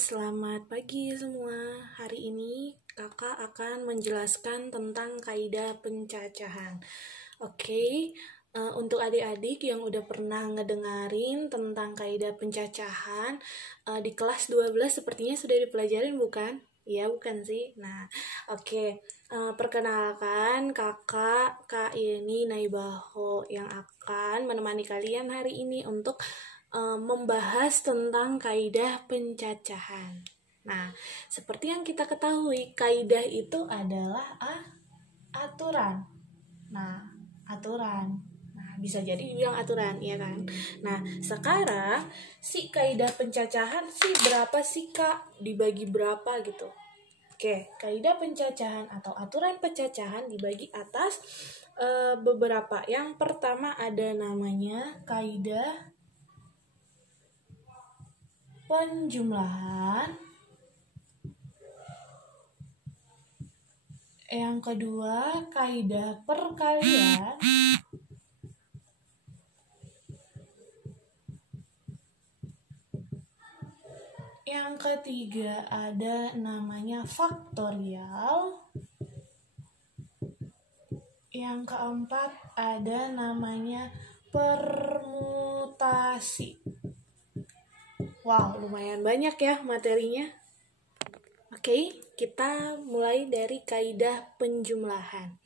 Selamat pagi semua. Hari ini kakak akan menjelaskan tentang kaidah pencacahan. Oke, untuk adik-adik yang udah pernah ngedengerin tentang kaidah pencacahan, di kelas 12 sepertinya sudah dipelajarin bukan? Iya, bukan sih. Nah, oke. Perkenalkan kakak Kak ini Naibaho yang akan menemani kalian hari ini untuk membahas tentang kaidah pencacahan. Nah, seperti yang kita ketahui, kaidah itu adalah aturan. Nah, aturan. Nah, bisa jadi dibilang aturan, ya kan? Nah, sekarang si kaidah pencacahan sih berapa sih, Kak? Dibagi berapa gitu? Oke, kaidah pencacahan atau aturan pencacahan dibagi atas beberapa. Yang pertama ada namanya kaidah penjumlahan. Yang kedua, kaidah perkalian. Yang ketiga ada namanya faktorial. Yang keempat ada namanya permutasi. Wow, lumayan banyak ya materinya. Oke, kita mulai dari kaidah penjumlahan.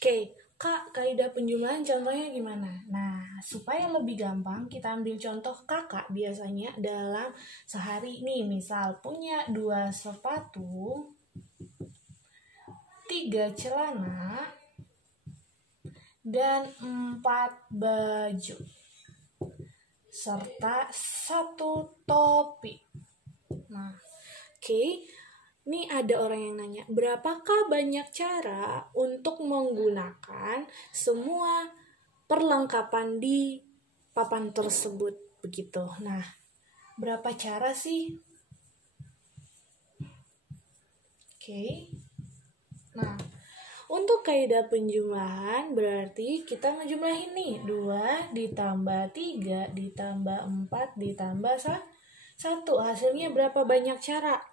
Oke, Kak, kaidah penjumlahan contohnya gimana? Nah, supaya lebih gampang, kita ambil contoh kakak biasanya dalam sehari ini. Misal, punya 2 sepatu, 3 celana, dan 4 baju, serta 1 topi. Nah, oke. Ini ada orang yang nanya, berapakah banyak cara untuk menggunakan semua perlengkapan di papan tersebut? Begitu. Nah, berapa cara sih? Oke. Nah, untuk kaidah penjumlahan berarti kita ngejumlahin nih 2 ditambah 3 ditambah 4 ditambah 1. Hasilnya berapa banyak cara?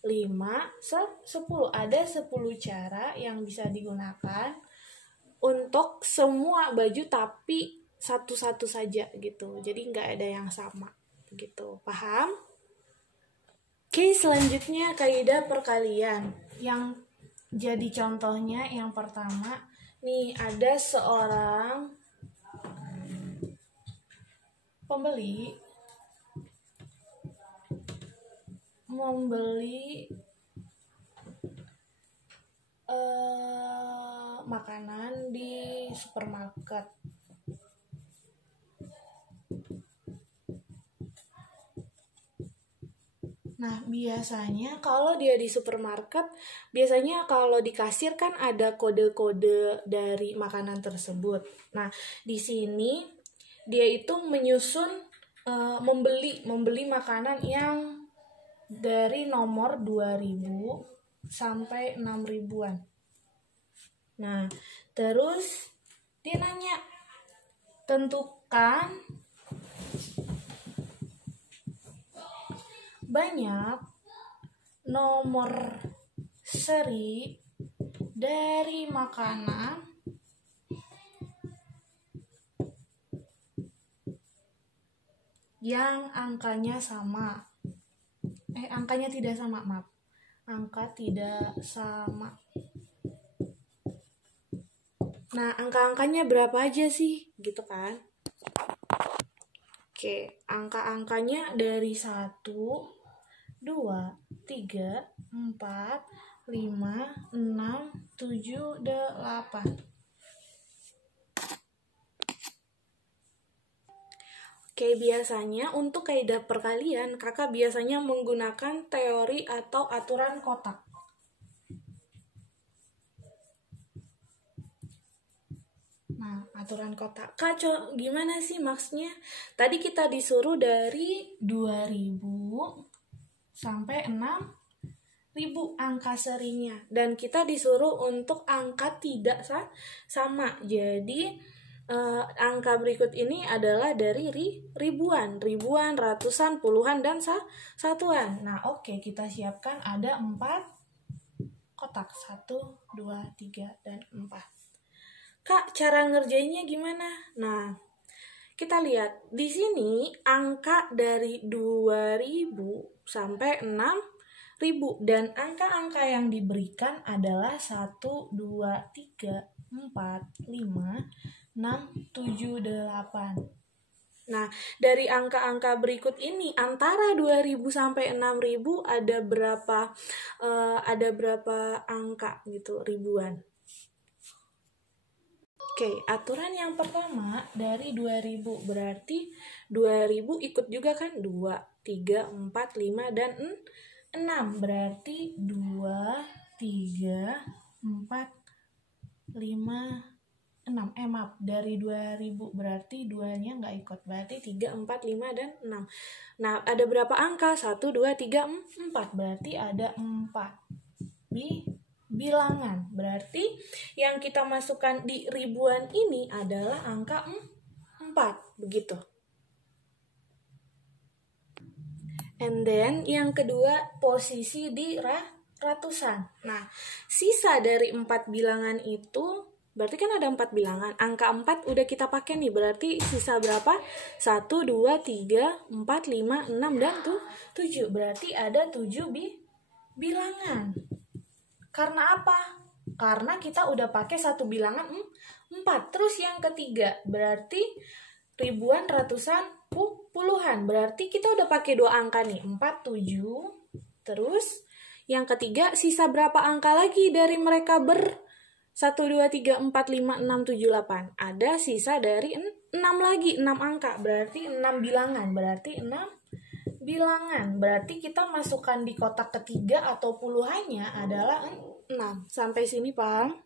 5, 10. Ada 10 cara yang bisa digunakan untuk semua baju tapi satu-satu saja gitu. Jadi nggak ada yang sama gitu. Paham? Oke, selanjutnya kaidah perkalian. Yang jadi contohnya yang pertama, nih ada seorang pembeli membeli makanan di supermarket. Nah, biasanya kalau dia di supermarket, biasanya kalau di kasir kan ada kode-kode dari makanan tersebut. Nah, di sini dia itu menyusun membeli makanan yang dari nomor 2000 sampai 6000-an. Nah, terus dia nanya, tentukan banyak nomor seri dari makanan yang angkanya sama. Angkanya tidak sama, maaf. Angka tidak sama. Nah, angka-angkanya berapa aja sih? Gitu kan? Oke, angka-angkanya dari 1, 2, 3, 4, 5, 6, 7, 8. Oke, biasanya untuk kaidah perkalian, kakak biasanya menggunakan teori atau aturan kotak. Nah, aturan kotak. Kak, gimana sih maksudnya? Tadi kita disuruh dari 2000 sampai 6000 angka serinya. Dan kita disuruh untuk angka tidak sama. Jadi, angka berikut ini adalah dari ribuan, ratusan, puluhan, dan satuan. Nah, oke, kita siapkan ada 4 kotak. 1, 2, 3, dan 4. Kak, cara ngerjainnya gimana? Nah, kita lihat di sini angka dari 2000 sampai 6000 dan angka-angka yang diberikan adalah 1, 2, 3, 4, 5, 6, 7, 8. Nah, dari angka-angka berikut ini antara 2000 sampai 6000 ada berapa angka gitu, ribuan. Oke, aturan yang pertama dari 2000 berarti 2000 ikut juga kan 2, 3, 4, 5, dan 6. Berarti 2, 3, 4, 5, 6. Maaf, dari 2000 berarti 2-nya nggak ikut. Berarti 3, 4, 5, dan 6. Nah, ada berapa angka? 1, 2, 3, 4. Berarti ada 4 bilangan. Berarti yang kita masukkan di ribuan ini adalah angka 4. Begitu. And then yang kedua, posisi di ratusan. Nah, sisa dari 4 bilangan itu berarti kan ada 4 bilangan. Angka 4 udah kita pakai nih. Berarti sisa berapa? 1, 2, 3, 4, 5, 6, dan 7. Berarti ada 7 bilangan. Karena apa? Karena kita udah pakai satu bilangan 4. Terus yang ketiga, berarti ribuan, ratusan, puluhan. Berarti kita udah pakai 2 angka nih. 4, 7. Terus yang ketiga, sisa berapa angka lagi dari mereka 1, 2, 3, 4, 5, 6, 7, 8. Ada sisa dari 6 lagi, 6 angka. Berarti 6 bilangan. Berarti 6 bilangan. Berarti kita masukkan di kotak ketiga atau puluhannya adalah 6. Sampai sini paham?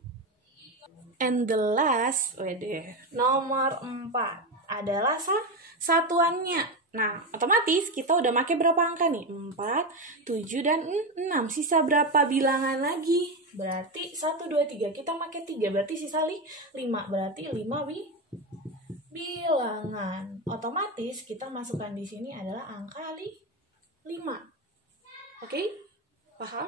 And the last, nomor 4 adalah satuannya. Nah, otomatis kita udah pakai berapa angka nih? 4, 7, dan 6. Sisa berapa bilangan lagi? Berarti 1, 2, 3. Kita pakai 3, berarti sisa 5. Berarti 5 bilangan. Otomatis kita masukkan di sini adalah angka 5. Oke? Paham?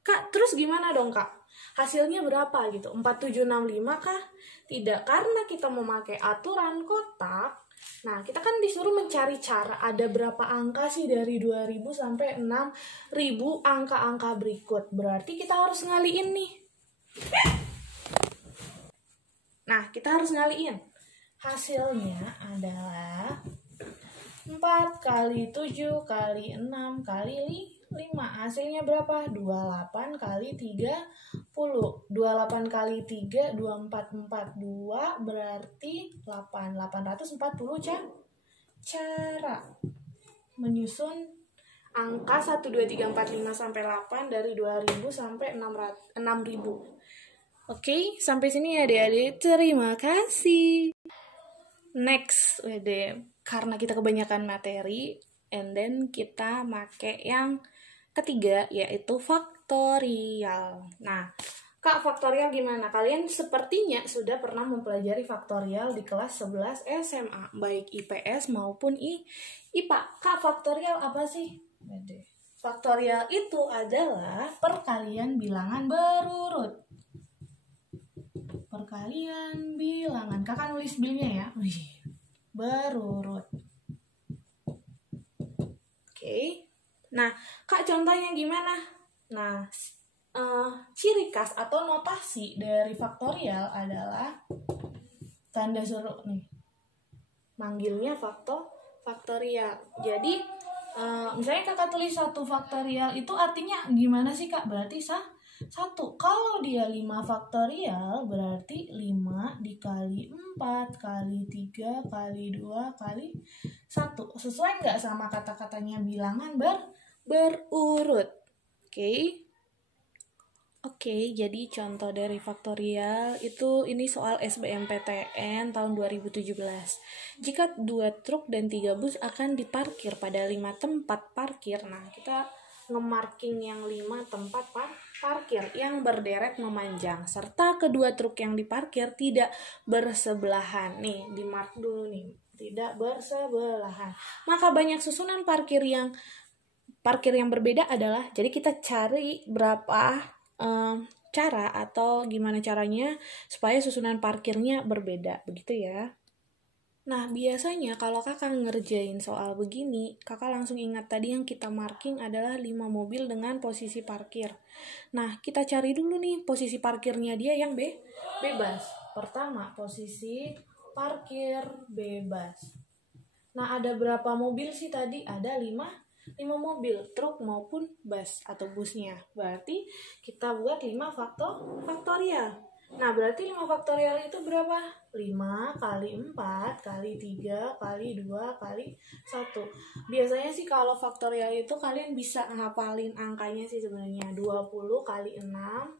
Kak, terus gimana dong, Kak? Hasilnya berapa gitu? 4765 kah? Tidak, karena kita memakai aturan kotak. Nah, kita kan disuruh mencari cara ada berapa angka sih dari 2000 sampai 6000 angka-angka berikut. Berarti kita harus ngaliin nih. Nah, kita harus ngaliin. Hasilnya adalah 4 kali 7 kali 6 kali 5. Hasilnya berapa? 28 kali 30. 28 kali 3, 2442 berarti 8. 840 cara menyusun angka 1, 2, 3, 4, 5, sampai 8 dari 2000 sampai 6000. Oke, sampai sini ya adik-adik. Terima kasih. Next, karena kita kebanyakan materi, and then kita pakai yang ketiga, yaitu faktorial. Nah, Kak, faktorial gimana? Kalian sepertinya sudah pernah mempelajari faktorial di kelas 11 SMA, baik IPS maupun IPA. Kak, faktorial apa sih? Faktorial itu adalah perkalian bilangan berurut. Perkalian bilangan. Kakak nulis B-nya ya. Berurut. Oke. Nah, Kak, contohnya gimana? Nah, ciri khas atau notasi dari faktorial adalah tanda seru nih. Manggilnya faktorial. Jadi, misalnya kakak tulis 1 faktorial itu artinya gimana sih, Kak? Berarti 1. Kalau dia 5 faktorial berarti 5 dikali 4 kali 3 kali 2 kali 1. Sesuai nggak sama kata-katanya bilangan berurut? Oke, jadi contoh dari faktorial itu ini soal SBMPTN tahun 2017. Jika 2 truk dan 3 bus akan diparkir pada 5 tempat parkir, nah kita ngemarking yang 5 tempat parkir yang berderet memanjang, serta kedua truk yang diparkir tidak bersebelahan. Nih, di mark dulu nih, tidak bersebelahan. Maka banyak susunan parkir yang berbeda adalah, jadi kita cari berapa cara atau gimana caranya supaya susunan parkirnya berbeda, begitu ya. Nah, biasanya kalau kakak ngerjain soal begini, kakak langsung ingat tadi yang kita marking adalah 5 mobil dengan posisi parkir. Nah, kita cari dulu nih posisi parkirnya dia yang bebas. Pertama, posisi parkir bebas. Nah, ada berapa mobil sih tadi? Ada 5 mobil, truk maupun bus atau busnya. Berarti kita buat 5 faktorial. Nah, berarti 5 faktorial itu berapa? 5 kali 4 kali 3 kali 2 kali 1. Biasanya sih kalau faktorial itu kalian bisa ngapalin angkanya sih sebenarnya. 20 kali 6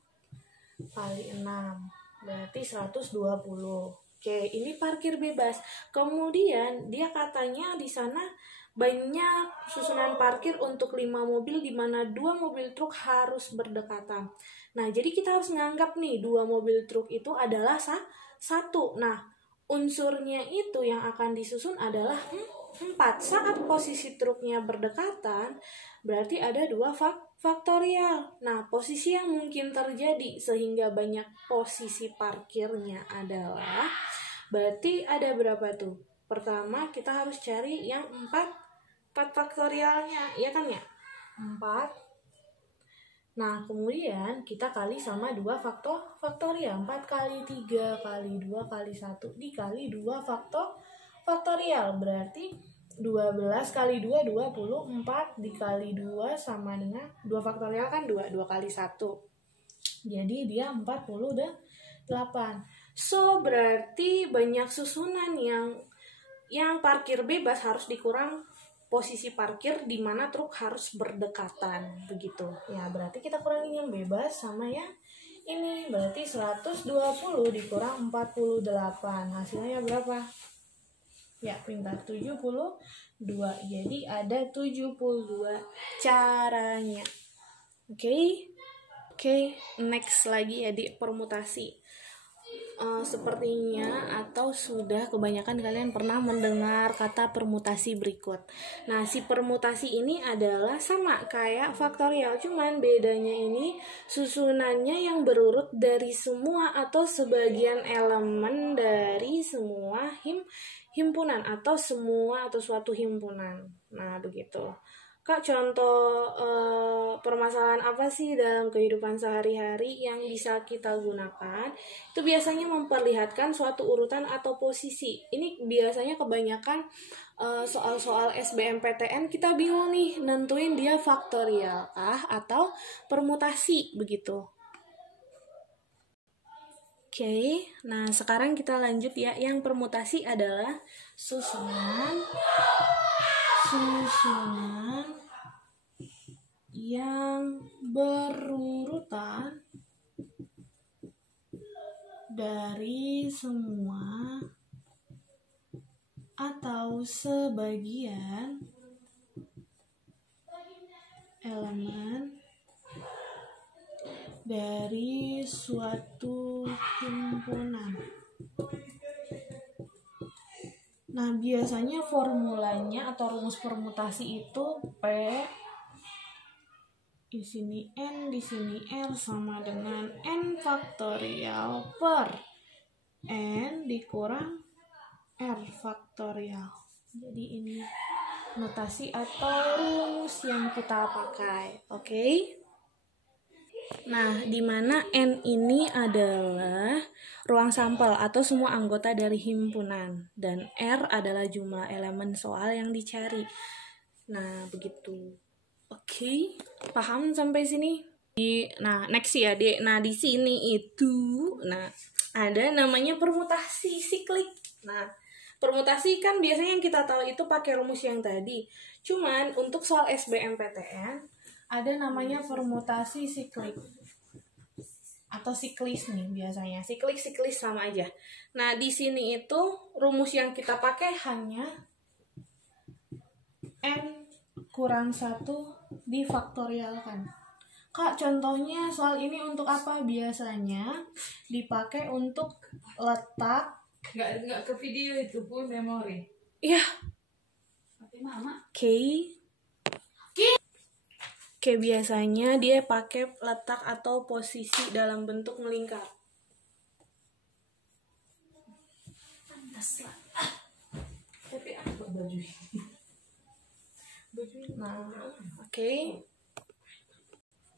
kali 6. Berarti 120. Oke, ini parkir bebas. Kemudian dia katanya di sana banyak susunan parkir untuk 5 mobil di mana 2 mobil truk harus berdekatan. Nah, jadi kita harus menganggap nih 2 mobil truk itu adalah satu. Nah, unsurnya itu yang akan disusun adalah 4. Saat posisi truknya berdekatan, berarti ada 2 faktorial. Nah, posisi yang mungkin terjadi sehingga banyak posisi parkirnya adalah, berarti ada berapa tuh? Pertama, kita harus cari yang 4 faktorialnya, ya kan ya? 4. Nah, kemudian kita kali sama 2 faktorial. 4 kali 3 kali 2 kali 1 dikali 2 faktorial. Berarti 12 kali 2, 24 dikali 2 sama dengan 2 faktorial kan 2 kali 1. Jadi dia 48. So, berarti banyak susunan yang parkir bebas harus dikurang posisi parkir di mana truk harus berdekatan, begitu. Ya, berarti kita kurangin yang bebas sama yang ini. Berarti 120 dikurang 48. Hasilnya berapa? Ya, pintar, 72. Jadi ada 72 caranya. Oke, next lagi ya di permutasi. Sepertinya atau sudah kebanyakan kalian pernah mendengar kata permutasi berikut. Nah, si permutasi ini adalah sama kayak faktorial, cuman bedanya ini susunannya yang berurut dari semua atau sebagian elemen dari semua himpunan atau semua atau suatu himpunan. Nah, begitu. Kak, contoh permasalahan apa sih dalam kehidupan sehari-hari yang bisa kita gunakan? Itu biasanya memperlihatkan suatu urutan atau posisi. Ini biasanya kebanyakan soal-soal SBMPTN kita bingung nih nentuin dia faktorial atau permutasi begitu. Oke, nah sekarang kita lanjut ya. Yang permutasi adalah susunan yang berurutan dari semua atau sebagian elemen dari suatu himpunan. Nah, biasanya formulanya atau rumus permutasi itu P di sini N, di sini R sama dengan N faktorial per N dikurang R faktorial. Jadi ini notasi atau rumus yang kita pakai. Oke? Nah, di mana N ini adalah ruang sampel atau semua anggota dari himpunan, dan R adalah jumlah elemen soal yang dicari. Nah, begitu. Oke, paham sampai sini? Nah, next ya, Dek. Nah, di sini itu ada namanya permutasi siklik. Nah, permutasi kan biasanya yang kita tahu itu pakai rumus yang tadi. Cuman untuk soal SBMPTN ada namanya permutasi siklik atau siklis nih biasanya. Siklis sama aja. Nah, di sini itu rumus yang kita pakai hanya N kurang 1 difaktorialkan. Kak, contohnya soal ini untuk apa? Biasanya dipakai untuk letak. Nggak ke video itu pun memori. Iya. Tapi mama. Oke, biasanya dia pakai letak atau posisi dalam bentuk melingkar. Tapi apa baju? Nah,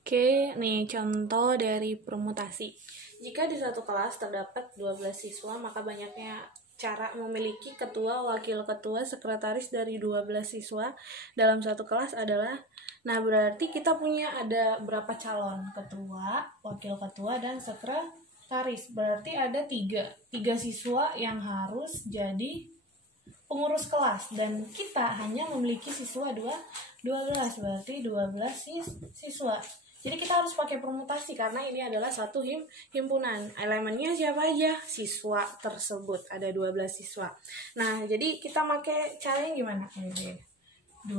Oke, nih contoh dari permutasi. Jika di satu kelas terdapat 12 siswa, maka banyaknya cara memiliki ketua, wakil ketua, sekretaris dari 12 siswa dalam satu kelas adalah, nah berarti kita punya ada berapa calon? Ketua, wakil ketua, dan sekretaris. Berarti ada 3 siswa yang harus jadi pengurus kelas, dan kita hanya memiliki siswa 12, berarti 12 siswa. Jadi kita harus pakai permutasi karena ini adalah satu himpunan. Elemennya siapa aja? Siswa tersebut. Ada 12 siswa. Nah, jadi kita pakai caranya gimana? 12,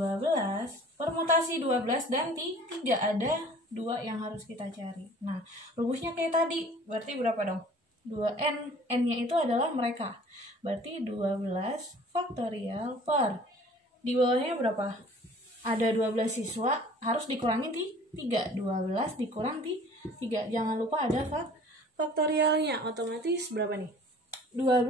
permutasi 12 dan 3. Ada 2 yang harus kita cari. Nah, rumusnya kayak tadi. Berarti berapa dong? 2n. N-nya itu adalah mereka. Berarti 12 faktorial per. Di bawahnya berapa? Ada 12 siswa, harus dikurangi 3. 12 dikurang 3. Jangan lupa ada faktorialnya. Otomatis berapa nih? 12